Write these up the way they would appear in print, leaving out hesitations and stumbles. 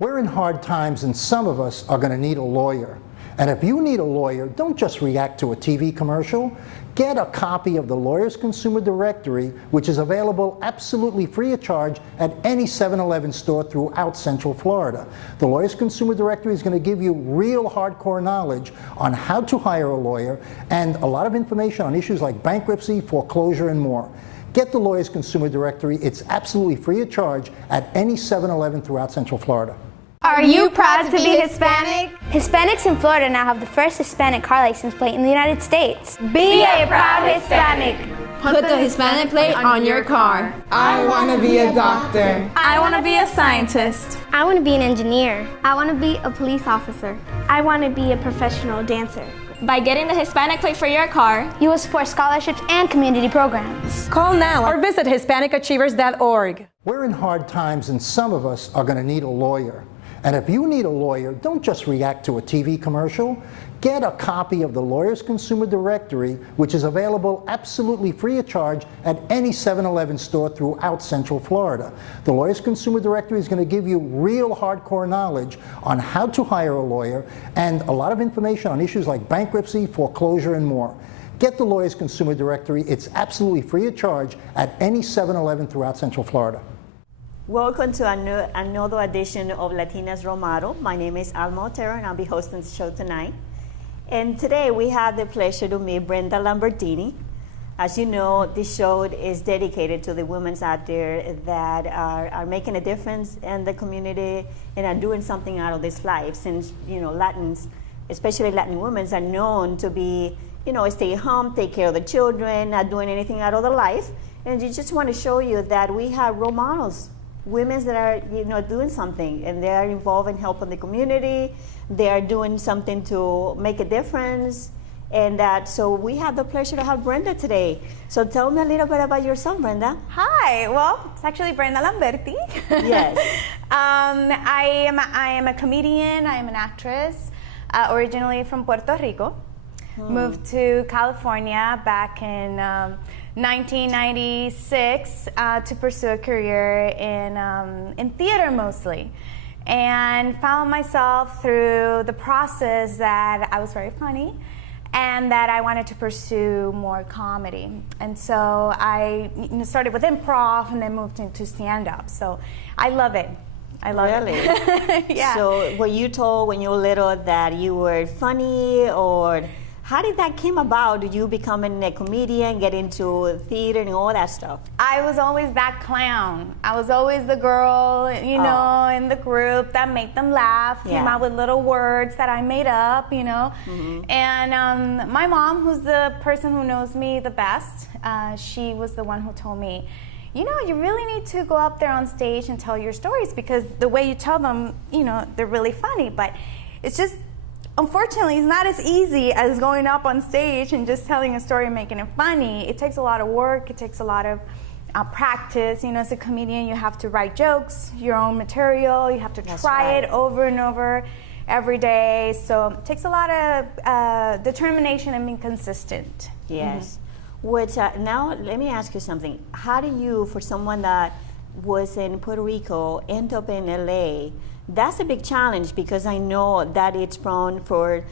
We're in hard times and some of us are going to need a lawyer. And if you need a lawyer, don't just react to a TV commercial. Get a copy of the Lawyers Consumer Directory, which is available absolutely free of charge at any 7-Eleven store throughout Central Florida. The Lawyers Consumer Directory is going to give you real hardcore knowledge on how to hire a lawyer and a lot of information on issues like bankruptcy, foreclosure, and more. Get the Lawyers Consumer Directory. It's absolutely free of charge at any 7-Eleven throughout Central Florida. Are you proud to be Hispanic? Hispanics in Florida now have the first Hispanic car license plate in the United States. Be a proud Hispanic. Put the Hispanic plate on your car. I want to be a doctor. I want to be a scientist. I want to be an engineer. I want to be a police officer. I want to be a professional dancer. By getting the Hispanic plate for your car, you will support scholarships and community programs. Call now or visit HispanicAchievers.org. We're in hard times and some of us are going to need a lawyer. And if you need a lawyer, don't just react to a TV commercial. Get a copy of the Lawyers Consumer Directory, which is available absolutely free of charge at any 7-Eleven store throughout Central Florida. The Lawyers Consumer Directory is going to give you real hardcore knowledge on how to hire a lawyer and a lot of information on issues like bankruptcy, foreclosure, and more. Get the Lawyers Consumer Directory. It's absolutely free of charge at any 7-Eleven throughout Central Florida. Welcome to another edition of Latina's Role Model. My name is Alma Otero and I'll be hosting the show tonight. And today we have the pleasure to meet Brenda Lamberty. As you know, this show is dedicated to the women out there that are making a difference in the community and are doing something out of this life. Since, you know, Latins, especially Latin women, are known to be, you know, stay home, take care of the children, not doing anything out of their life. And you just want to show you that we have role models. Women that are, you know, doing something and they are involved in helping the community. They are doing something to make a difference, and so we have the pleasure to have Brenda today. So tell me a little bit about yourself, Brenda. Hi. Well, it's actually Brenda Lamberty. Yes. I am a comedian. I am an actress, originally from Puerto Rico. Moved to California back in 1996 to pursue a career in theater mostly, and found myself through the process that I was very funny and that I wanted to pursue more comedy. And so I started with improv and then moved into stand-up. So I love it. I love it. Yeah. So were you told when you were little that you were funny, or how did that came about? Did you becoming a comedian, get into theater and all that stuff? I was always that clown. I was always the girl, you know, in the group that made them laugh, came out with little words that I made up, you know. Mm-hmm. And my mom, who's the person who knows me the best, she was the one who told me, you know, you really need to go up there on stage and tell your stories, because the way you tell them, you know, they're really funny, but it's just, unfortunately, it's not as easy as going up on stage and just telling a story and making it funny. It takes a lot of work. It takes a lot of practice. You know, as a comedian, you have to write jokes, your own material. You have to try it over and over every day. So it takes a lot of determination and being consistent. Yes. Mm-hmm. Now, let me ask you something. How do you, for someone that was in Puerto Rico, end up in LA? That's a big challenge, because I know that it's prone for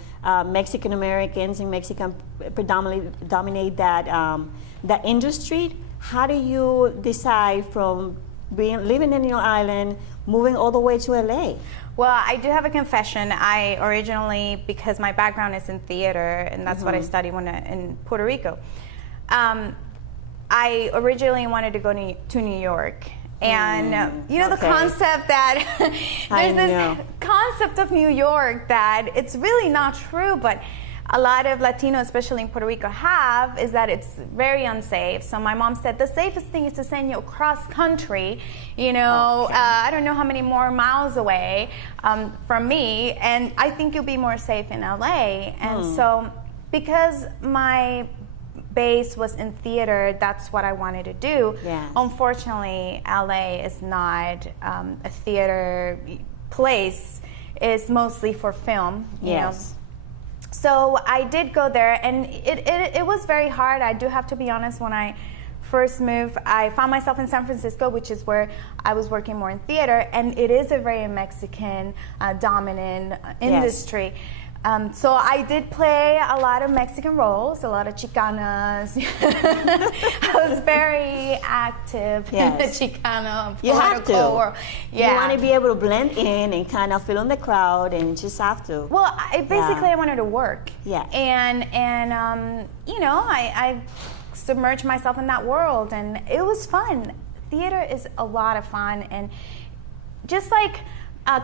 Mexican Americans, and Mexican predominantly dominate that industry. How do you decide from living in your island, moving all the way to LA? Well, I do have a confession. I originally, because my background is in theater, and that's what I studied in Puerto Rico, I originally wanted to go to New York. And you know, the concept that there's this concept of New York that it's really not true, but a lot of Latinos, especially in Puerto Rico, have, is that it's very unsafe. So my mom said the safest thing is to send you across country, you know, I don't know how many more miles away from me, and I think you'll be more safe in LA. And so because my base was in theater, that's what I wanted to do. Yes. Unfortunately, LA is not a theater place. It's mostly for film. You know? So I did go there, and it was very hard. I do have to be honest, when I first moved, I found myself in San Francisco, which is where I was working more in theater, and it is a very Mexican dominant industry. So I did play a lot of Mexican roles, a lot of Chicanas. I was very active in the Chicana You have to. world. Yeah. You want to be able to blend in and kind of fill in the crowd, and just have to. Well, I wanted to work. Yeah. And you know, I submerged myself in that world, and it was fun. Theater is a lot of fun, and just like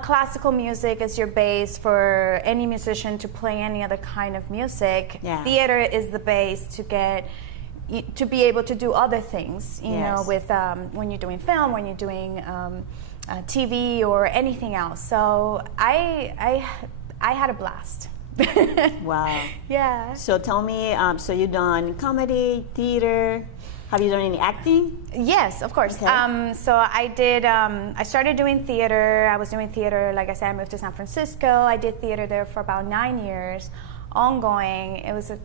classical music is your base for any musician to play any other kind of music. Theater is the base to be able to do other things. You know, with when you're doing film, when you're doing TV or anything else. So I had a blast. Wow. Yeah. So tell me, so you've done comedy, theater. Have you done any acting? Yes, of course. Okay. So I did, I started doing theater. I was doing theater, like I said, I moved to San Francisco. I did theater there for about 9 years, ongoing. It was an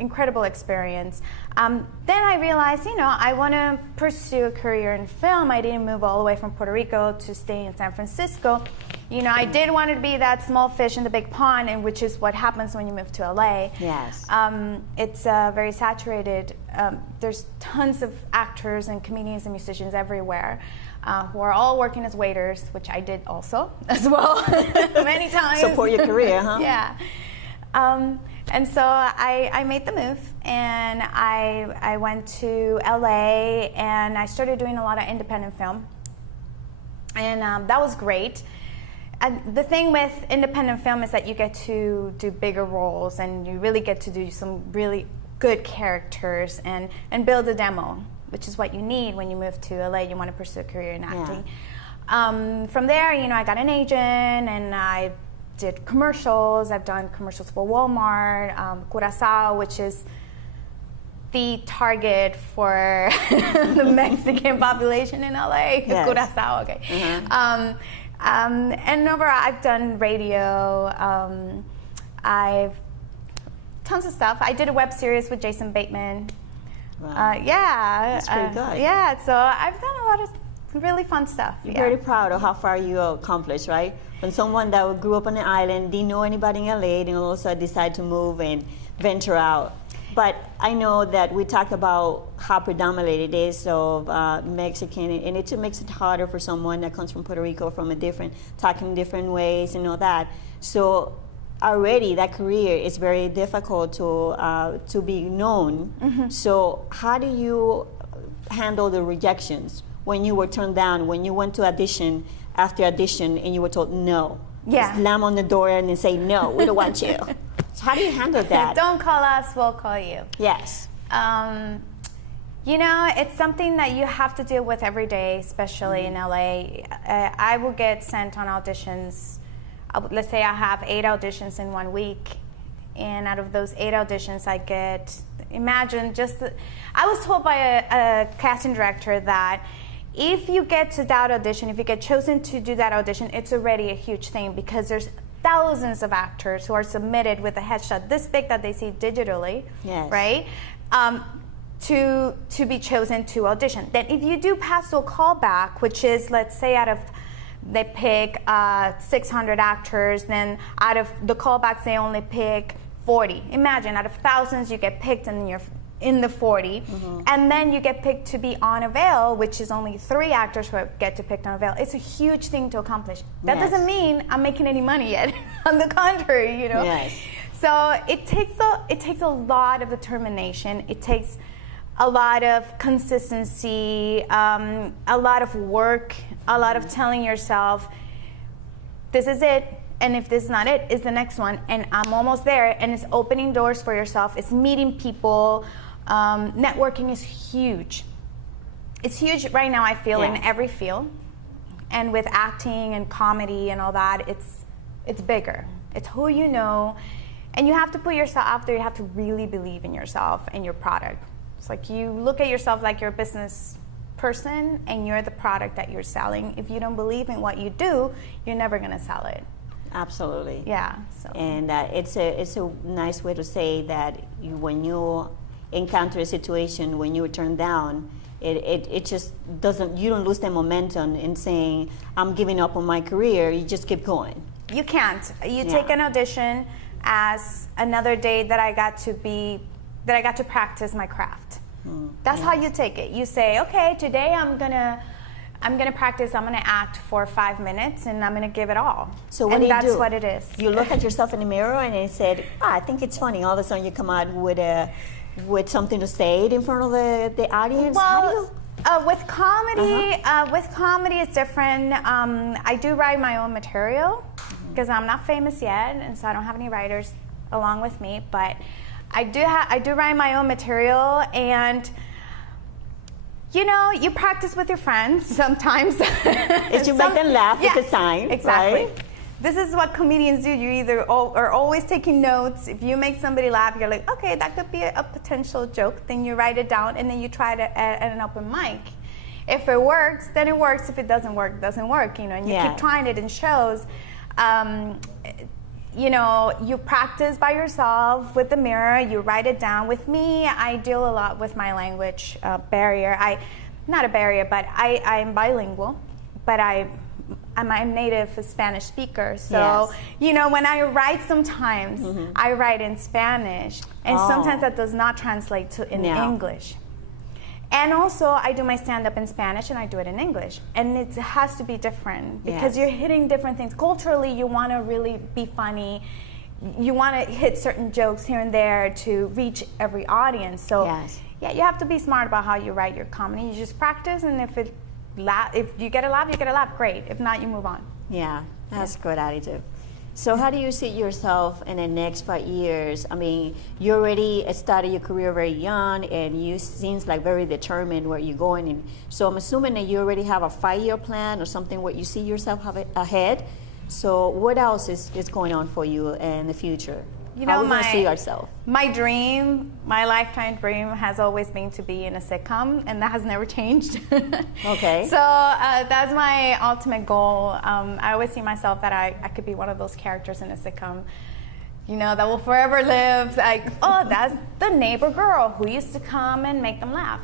incredible experience. Then I realized, you know, I want to pursue a career in film. I didn't move all the way from Puerto Rico to stay in San Francisco. You know, I did want to be that small fish in the big pond, and which is what happens when you move to LA. Yes. It's very saturated. There's tons of actors and comedians and musicians everywhere who are all working as waiters, which I did also as well many times. Support your career, huh? Yeah. And so I made the move, and I went to LA, and I started doing a lot of independent film, and that was great. And the thing with independent film is that you get to do bigger roles, and you really get to do some really good characters and build a demo, which is what you need when you move to LA. You want to pursue a career in acting. From there, you know, I got an agent, and I did commercials. I've done commercials for Walmart, Curaçao, which is the target for the Mexican population in LA. Yes. Curaçao, okay. And overall, I've done radio. I've tons of stuff. I did a web series with Jason Bateman. Wow. Yeah. That's pretty good. Yeah, so I've done a lot of really fun stuff. You're very proud of how far you accomplished, right? When someone that grew up on the island, didn't know anybody in LA, then also decide to move and venture out. But I know that we talk about how predominant it is of Mexican, and it makes it harder for someone that comes from Puerto Rico, from a different, talking different ways and all that. So already that career is very difficult to be known. Mm-hmm. So how do you handle the rejections when you were turned down, when you went to audition after audition and you were told no? Yeah. Slam on the door and then say, no, we don't want you. So how do you handle that? Don't call us, we'll call you. Yes. You know, it's something that you have to deal with every day, especially in LA. I will get sent on auditions. Let's say I have 8 auditions in 1 week, and out of those 8 auditions, I get, imagine just, I was told by a casting director that if you get to that audition, if you get chosen to do that audition, it's already a huge thing, because there's thousands of actors who are submitted with a headshot this big that they see digitally, yes, right? To be chosen to audition. Then if you do pass a callback, which is, let's say out of, they pick 600 actors, then out of the callbacks they only pick 40. Imagine out of thousands you get picked and you're in the 40, mm-hmm, and then you get picked to be on Avail, which is only 3 actors who get to pick on Avail. It's a huge thing to accomplish. That yes, doesn't mean I'm making any money yet. On the contrary, you know. Yes. So it takes a lot of determination. It takes a lot of consistency, a lot of work, a lot of telling yourself, this is it, and if this is not it, it's the next one, and I'm almost there, and it's opening doors for yourself, it's meeting people. Networking is huge. It's huge right now, I feel, in every field, and with acting and comedy and all that, it's bigger. It's who you know, and you have to put yourself out there. You have to really believe in yourself and your product. It's like you look at yourself like you're a business person and you're the product that you're selling. If you don't believe in what you do, you're never going to sell it. Absolutely. Yeah. So. And it's a nice way to say that when you encounter a situation when you were turned down, it just doesn't, you don't lose the momentum in saying, I'm giving up on my career. You just keep going. You can't. You take an audition as another day that I got to practice my craft. That's how you take it. You say, okay, today I'm gonna practice. I'm gonna act for 5 minutes, and I'm gonna give it all. So what and do you that's do? what it is. You look at yourself in the mirror and you said, I think it's funny. All of a sudden you come out with something to say in front of the audience. Well, how do you? with comedy, it's different. I do write my own material because I'm not famous yet, and so I don't have any writers along with me. But I do write my own material, and you know, you practice with your friends sometimes. If you make them laugh, it's a sign. Exactly. Right? This is what comedians do. You either are always taking notes. If you make somebody laugh, you're like, okay, that could be a potential joke. Then you write it down, and then you try it at an open mic. If it works, then it works. If it doesn't work, it doesn't work. You know, and you keep trying it in shows. You know, you practice by yourself with the mirror. You write it down. With me, I deal a lot with my language barrier. Not a barrier, but I'm bilingual, but I'm a native Spanish speaker. So, you know, when I write sometimes, I write in Spanish, and sometimes that does not translate to English. And also, I do my stand-up in Spanish, and I do it in English. And it has to be different, because you're hitting different things. Culturally, you want to really be funny. You want to hit certain jokes here and there to reach every audience. So, yeah, you have to be smart about how you write your comedy. You just practice, and if you get a laugh, you get a laugh, great. If not, you move on. Yeah, that's a good attitude. So how do you see yourself in the next 5 years? I mean, you already started your career very young, and you seems like very determined where you're going. And so I'm assuming that you already have a 5-year plan or something where you see yourself ahead. So what else is going on for you in the future? You know, how are we going to see yourself? My dream, my lifetime dream, has always been to be in a sitcom, and that has never changed. Okay. So that's my ultimate goal. I always see myself that I could be one of those characters in a sitcom, you know, that will forever live. Like, oh, that's the neighbor girl who used to come and make them laugh.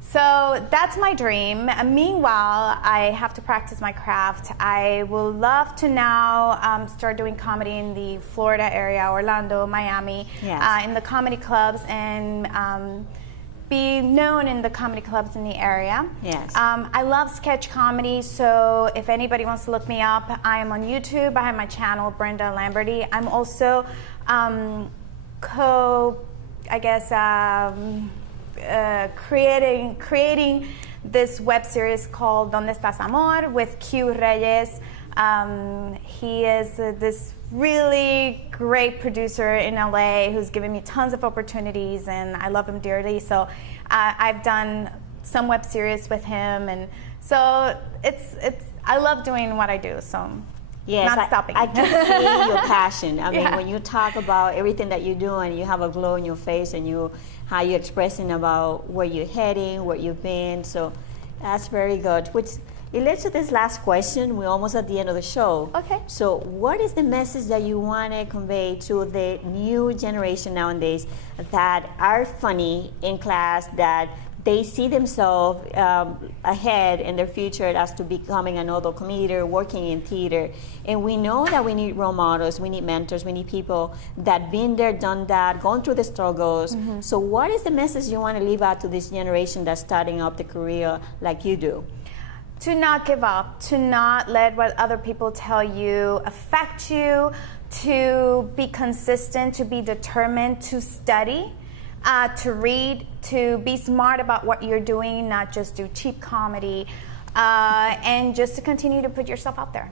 So that's my dream. Meanwhile, I have to practice my craft. I will love to now start doing comedy in the Florida area, Orlando, Miami, in the comedy clubs, and be known in the comedy clubs in the area. Yes. I love sketch comedy, so if anybody wants to look me up, I am on YouTube. I have my channel, Brenda Lamberty. I'm also creating this web series called ¿Dónde estás, amor? With Q Reyes. He is this really great producer in LA who's given me tons of opportunities, and I love him dearly. So I've done some web series with him, and so I love doing what I do. So not stopping. I can see your passion. I mean, when you talk about everything that you do, and you have a glow in your face, and how you're expressing about where you're heading, where you've been. So that's very good. Which it leads to this last question. We're almost at the end of the show. Okay. So what is the message that you want to convey to the new generation nowadays that are funny in class, that they see themselves ahead in their future as to becoming another comedian, working in theater? And we know that we need role models, we need mentors, we need people that been there, done that, gone through the struggles. So what is the message you want to leave out to this generation that's starting up the career like you do? To not give up, to not let what other people tell you affect you, to be consistent, to be determined, to study, to read, to be smart about what you're doing, not just do cheap comedy, and just to continue to put yourself out there.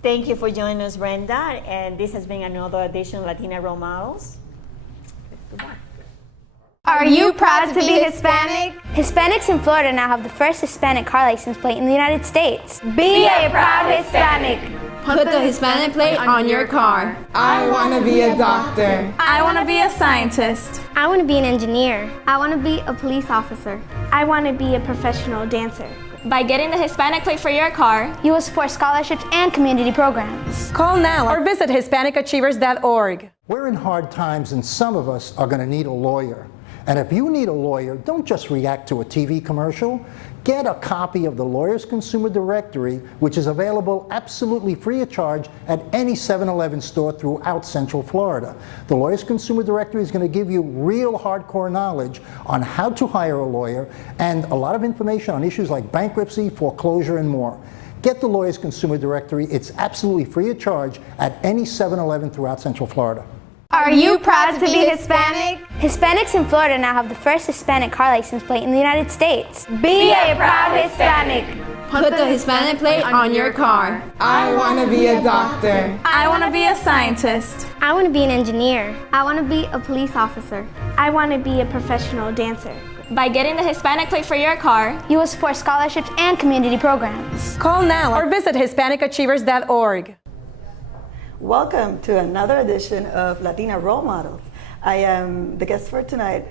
Thank you for joining us, Brenda, and this has been another edition of Latina Role Models. Goodbye. Are you proud to be Hispanic? Hispanics in Florida now have the first Hispanic car license plate in the United States. Be a proud Hispanic. Put the Hispanic plate on your car. I want to be a doctor. I want to be a scientist. I want to be an engineer. I want to be a police officer. I want to be a professional dancer. By getting the Hispanic plate for your car, you will support scholarships and community programs. Call now or visit HispanicAchievers.org. We're in hard times, and some of us are going to need a lawyer. And if you need a lawyer, don't just react to a TV commercial. Get a copy of the Lawyers Consumer Directory, which is available absolutely free of charge at any 7-Eleven store throughout Central Florida. The Lawyers Consumer Directory is going to give you real hardcore knowledge on how to hire a lawyer and a lot of information on issues like bankruptcy, foreclosure, and more. Get the Lawyers Consumer Directory. It's absolutely free of charge at any 7-Eleven throughout Central Florida. Are you proud to be Hispanic? Hispanics in Florida now have the first Hispanic car license plate in the United States. Be a proud Hispanic. Put the Hispanic plate on your car. I want to be a doctor. I want to be a scientist. I want to be an engineer. I want to be a police officer. I want to be a professional dancer. By getting the Hispanic plate for your car, You will support scholarships and community programs. Call now or visit HispanicAchievers.org. Welcome to another edition of Latina Role Models. I am the guest for tonight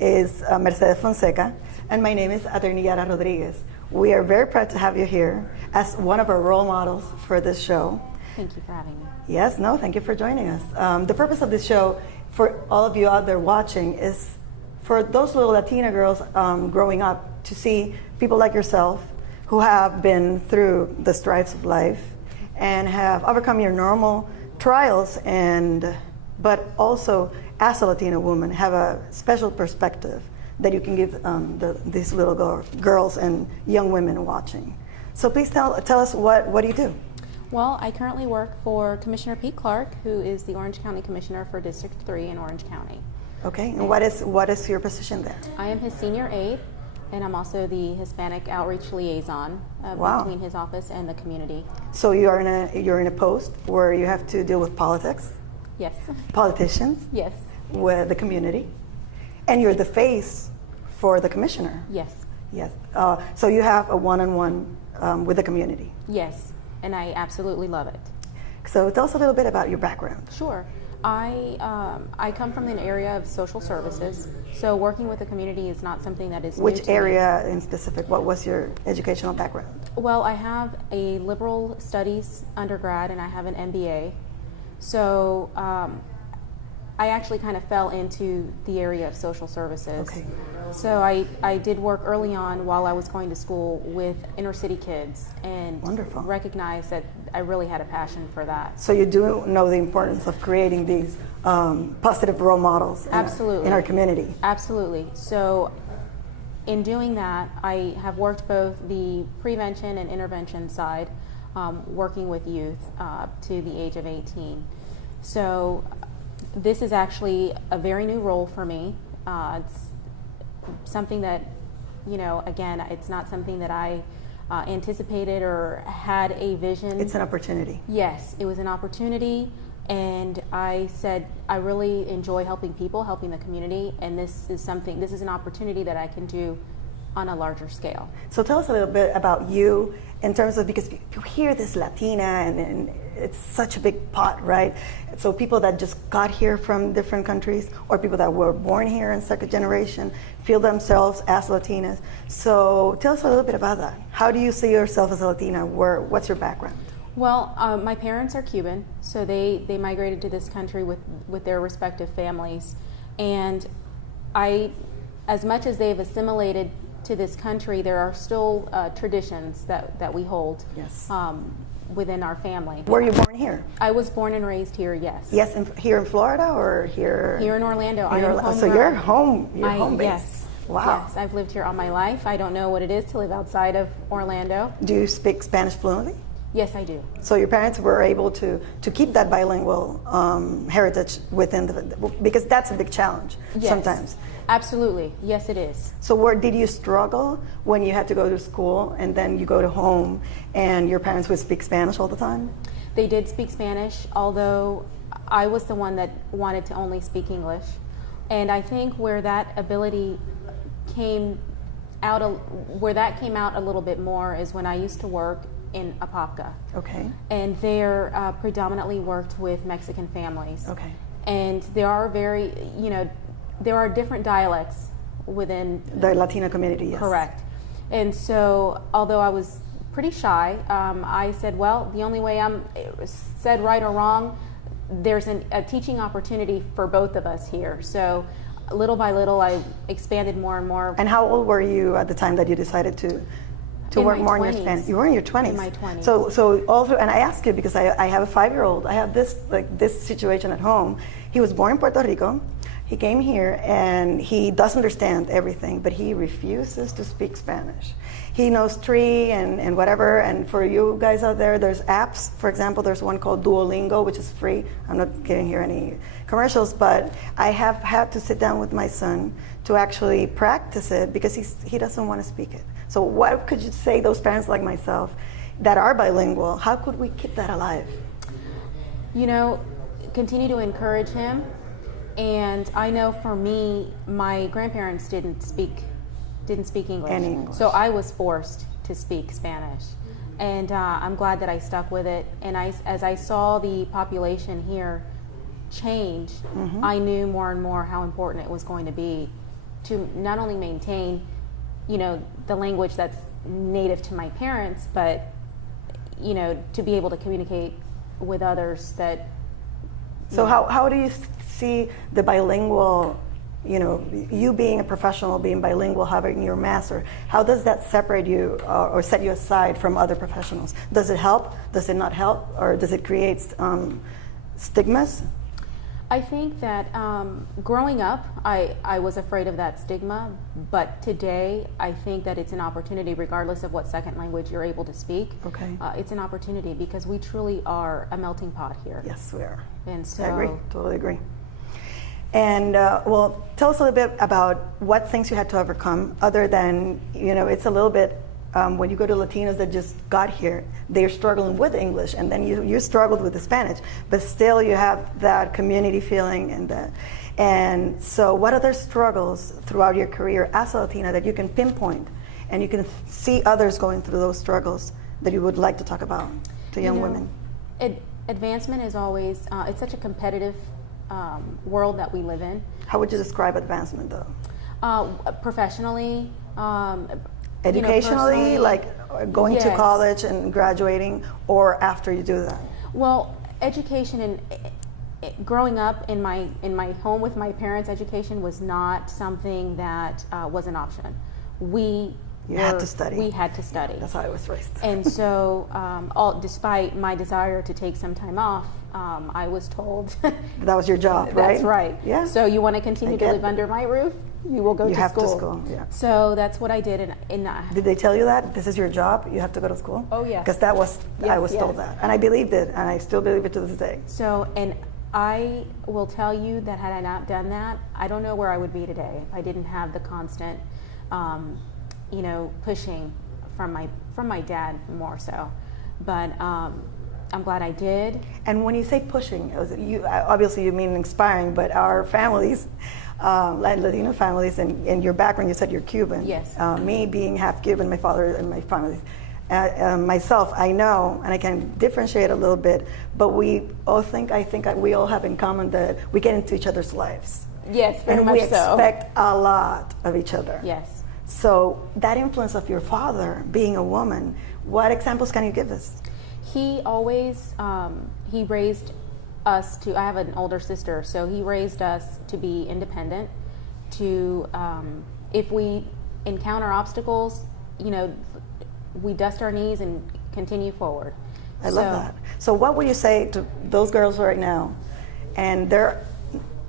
is Mercedes Fonseca, and my name is Attorney Yara Rodriguez. We are very proud to have you here as one of our role models for this show. Thank you for having me. Yes, no, thank you for joining us. The purpose of this show, for all of you out there watching, is for those little Latina girls growing up to see people like yourself who have been through the strifes of life and have overcome your normal trials, but also as a Latina woman have a special perspective that you can give these little girls and young women watching. So please tell us what do you do? Well, I currently work for Commissioner Pete Clark, who is the Orange County Commissioner for District 3 in Orange County. Okay, and what is your position there? I am his senior aide, and I'm also the Hispanic Outreach Liaison between his office and the community. So you're in a post where you have to deal with politics? Yes. Politicians? Yes. With the community? And you're the face for the commissioner? Yes. Yes. So you have a one-on-one with the community? Yes, and I absolutely love it. So tell us a little bit about your background. Sure. I come from an area of social services, so working with the community is not something that is new Which to area in specific? What was your educational background? Well, I have a liberal studies undergrad and I have an MBA. So I actually kind of fell into the area of social services. Okay. So I did work early on while I was going to school with inner city kids and Wonderful. recognized that I really had a passion for that. So you do know the importance of creating these positive role models Absolutely. in our community. Absolutely. So in doing that, I have worked both the prevention and intervention side, working with youth to the age of 18. So this is actually a very new role for me. It's something that, again, it's not something that I anticipated or had a vision. It's an opportunity. Yes, it was an opportunity, and I said I really enjoy helping people, helping the community, and this is an opportunity that I can do on a larger scale. So tell us a little bit about you in terms of, because you hear this Latina and it's such a big pot, right? So people that just got here from different countries or people that were born here in second generation feel themselves as Latinas. So tell us a little bit about that. How do you see yourself as a Latina? What's your background? Well, my parents are Cuban, so they migrated to this country with their respective families. And as much as they've assimilated to this country, there are still traditions that we hold. Yes. Within our family. Were you born here? I was born and raised here, yes. Yes, here in Florida or here? Here in Orlando. So you're home base. Yes. Wow. Yes, I've lived here all my life. I don't know what it is to live outside of Orlando. Do you speak Spanish fluently? Yes, I do. So your parents were able to keep that bilingual heritage within because that's a big challenge sometimes. Absolutely. Yes, it is. So where did you struggle when you had to go to school and then you go to home and your parents would speak Spanish all the time? They did speak Spanish, although I was the one that wanted to only speak English. And I think where that ability came out a little bit more is when I used to work in Apopka. Okay. And there predominantly worked with Mexican families. Okay. And there are there are different dialects within the Latino community, yes. Correct. And so, although I was pretty shy, I said, well, the only way I'm said right or wrong, there's a teaching opportunity for both of us here. So little by little, I expanded more and more. And how old were you at the time that you decided to work more in your Spanish? You were in your 20s. In my 20s. So all through, and I ask you because I have a 5-year-old. I have this situation at home. He was born in Puerto Rico. He came here and he does understand everything, but he refuses to speak Spanish. He knows tree and whatever, and for you guys out there, there's apps. For example, there's one called Duolingo, which is free. I'm not giving here any commercials, but I have had to sit down with my son to actually practice it because he doesn't want to speak it. So what could you say those parents like myself that are bilingual, how could we keep that alive? You know, continue to encourage him. And I know for me, my grandparents didn't speak English. Any English. So I was forced to speak Spanish. And I'm glad that I stuck with it. And as I saw the population here change, I knew more and more how important it was going to be to not only maintain, you know, the language that's native to my parents, but, you know, to be able to communicate with others that. So how do you see the bilingual, you know, you being a professional, being bilingual, having your master, how does that separate you or set you aside from other professionals? Does it help? Does it not help? Or does it create stigmas? I think that growing up, I was afraid of that stigma, but today I think that it's an opportunity, regardless of what second language you're able to speak. Okay. It's an opportunity because we truly are a melting pot here. Yes, we are. And so, I agree, totally agree. And well, tell us a little bit about what things you had to overcome, other than, you know, it's a little bit, when you go to Latinos that just got here, they're struggling with English, and then you struggled with the Spanish, but still you have that community feeling and that. And so what other struggles throughout your career as a Latina that you can pinpoint and you can see others going through those struggles that you would like to talk about to young women? Advancement is always, it's such a competitive world that we live in. How would you describe advancement though? Professionally, educationally, you know, like going to college and graduating, or after you do that? Well, education and growing up in my home with my parents, education was not something that was an option. We had to study. We had to study. That's how I was raised. And so, despite my desire to take some time off, I was told that was your job, right? That's right. Yeah. So you want to continue to live under my roof? You will go to school. You have to school. Yeah. So that's what I did. Did they tell you that this is your job? You have to go to school? Oh yeah. Because that was I was told that, and I believed it, and I still believe it to this day. So, and I will tell you that had I not done that, I don't know where I would be today if I didn't have the constant, you know, pushing from my dad more so. But I'm glad I did. And when you say pushing, obviously you mean inspiring, but our families, Latino families, and your background, you said you're Cuban. Yes. Me being half Cuban, my father and my family. Myself, I know, and I can differentiate a little bit, but we all we all have in common that we get into each other's lives. Yes, very and much we so. expect a lot of each other. Yes. So that influence of your father being a woman, what examples can you give us? He always, he raised us to, I have an older sister, so he raised us to be independent, to, if we encounter obstacles, you know, we dust our knees and continue forward. I love that. So what would you say to those girls right now, and they're,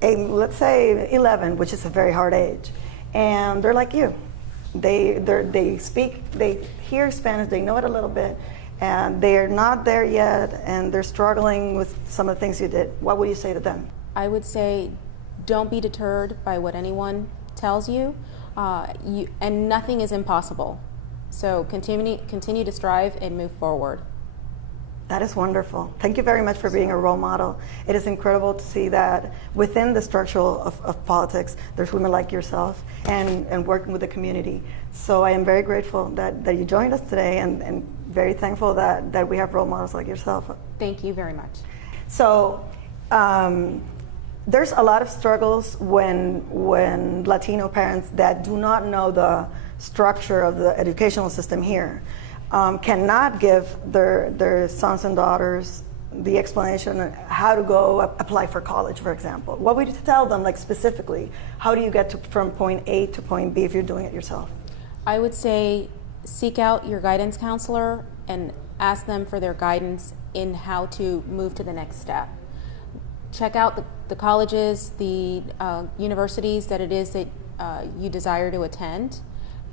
let's say 11, which is a very hard age, and they're like you. They speak, they hear Spanish, they know it a little bit, and they're not there yet, and they're struggling with some of the things you did. What would you say to them? I would say, don't be deterred by what anyone tells you, and nothing is impossible. So continue to strive and move forward. That is wonderful. Thank you very much for being a role model. It is incredible to see that within the structure of politics, there's women like yourself and working with the community. So I am very grateful that you joined us today, and very thankful that we have role models like yourself. Thank you very much. So there's a lot of struggles when Latino parents that do not know the structure of the educational system here cannot give their sons and daughters the explanation on how to go apply for college, for example, what would you tell them, like specifically? How do you get from point A to point B if you're doing it yourself? I would say seek out your guidance counselor and ask them for their guidance in how to move to the next step. Check out the colleges, the universities that it is that you desire to attend,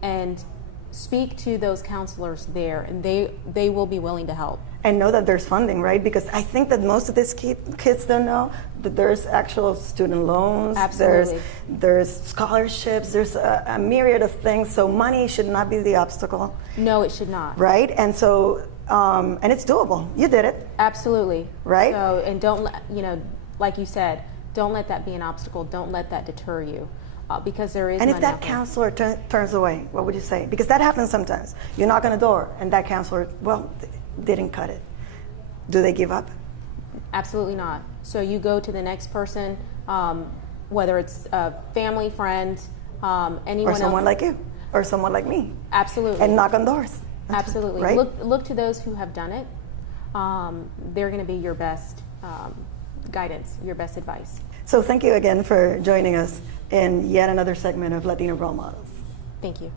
and speak to those counselors there, and they will be willing to help. And know that there's funding, right? Because I think that most of these kids don't know that there's actual student loans, Absolutely. there's scholarships, there's a myriad of things, so money should not be the obstacle. No, it should not. Right? And so, and it's doable. You did it. Absolutely. Right? So, and don't let, like you said, don't let that be an obstacle. Don't let that deter you. Because there is. And if that counselor turns away, what would you say? Because that happens sometimes. You knock on a door and that counselor, didn't cut it. Do they give up? Absolutely not. So you go to the next person, whether it's a family, friend, anyone or someone else. Like you, or someone like me. Absolutely. And knock on doors. Absolutely. Right? Look to those who have done it. They're going to be your best guidance, your best advice. So thank you again for joining us in yet another segment of Latina Role Models. Thank you.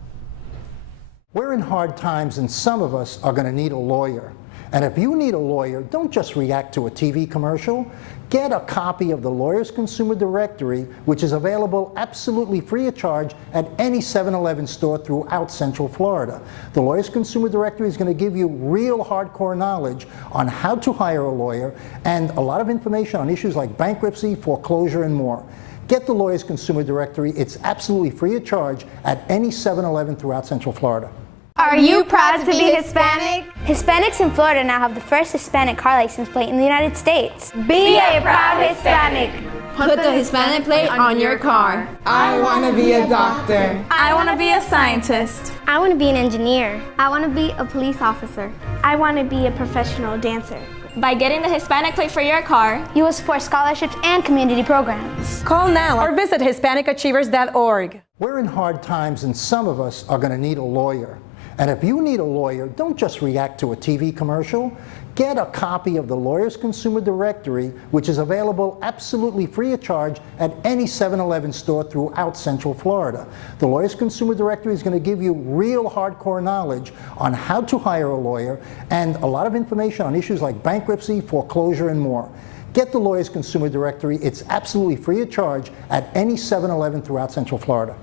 We're in hard times, and some of us are going to need a lawyer. And if you need a lawyer, don't just react to a TV commercial. Get a copy of the Lawyers Consumer Directory, which is available absolutely free of charge at any 7-Eleven store throughout Central Florida. The Lawyers Consumer Directory is going to give you real hardcore knowledge on how to hire a lawyer and a lot of information on issues like bankruptcy, foreclosure, and more. Get the Lawyers Consumer Directory. It's absolutely free of charge at any 7-Eleven throughout Central Florida. Are you proud to be Hispanic? Hispanics in Florida now have the first Hispanic car license plate in the United States. Be a proud Hispanic. Put the Hispanic plate on your car. I want to be a doctor. I want to be a scientist. I want to be an engineer. I want to be a police officer. I want to be a professional dancer. By getting the Hispanic plate for your car, you will support scholarships and community programs. Call now or visit HispanicAchievers.org. We're in hard times, and some of us are going to need a lawyer. And if you need a lawyer, don't just react to a TV commercial. Get a copy of the Lawyers Consumer Directory, which is available absolutely free of charge at any 7-Eleven store throughout Central Florida. The Lawyers Consumer Directory is going to give you real hardcore knowledge on how to hire a lawyer and a lot of information on issues like bankruptcy, foreclosure, and more. Get the Lawyers Consumer Directory. It's absolutely free of charge at any 7-Eleven throughout Central Florida.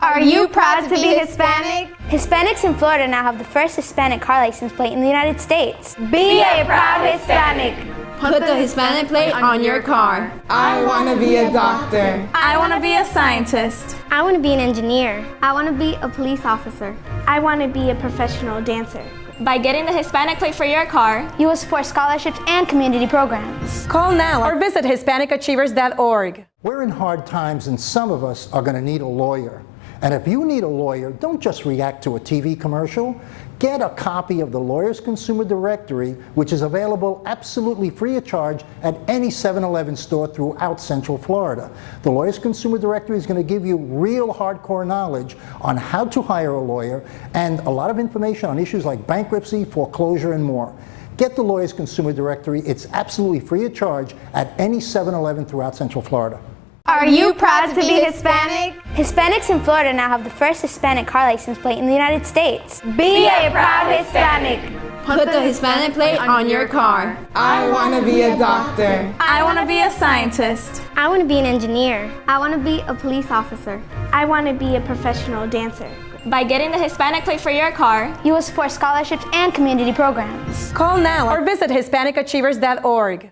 Are you proud to be Hispanic? Hispanics in Florida now have the first Hispanic car license plate in the United States. Be a proud Hispanic. Put the Hispanic plate on your car. I want to be a doctor. I want to be a scientist. I want to be an engineer. I want to be a police officer. I want to be a professional dancer. by getting the Hispanic plate for your car, you will support scholarships and community programs. Call now or visit HispanicAchievers.org. We're in hard times, and some of us are going to need a lawyer. And if you need a lawyer, don't just react to a TV commercial. Get a copy of the Lawyers Consumer Directory, which is available absolutely free of charge at any 7-Eleven store throughout Central Florida. The Lawyers Consumer Directory is going to give you real hardcore knowledge on how to hire a lawyer and a lot of information on issues like bankruptcy, foreclosure, and more. Get the Lawyers Consumer Directory. It's absolutely free of charge at any 7-Eleven throughout Central Florida. Are you proud to be Hispanic? Hispanics in Florida now have the first Hispanic car license plate in the United States. Be a proud Hispanic. Put the Hispanic plate on your car. I want to be a doctor. I want to be a scientist. I want to be an engineer. I want to be a police officer. I want to be a professional dancer. By getting the Hispanic plate for your car, you will support scholarships and community programs. Call now or visit HispanicAchievers.org.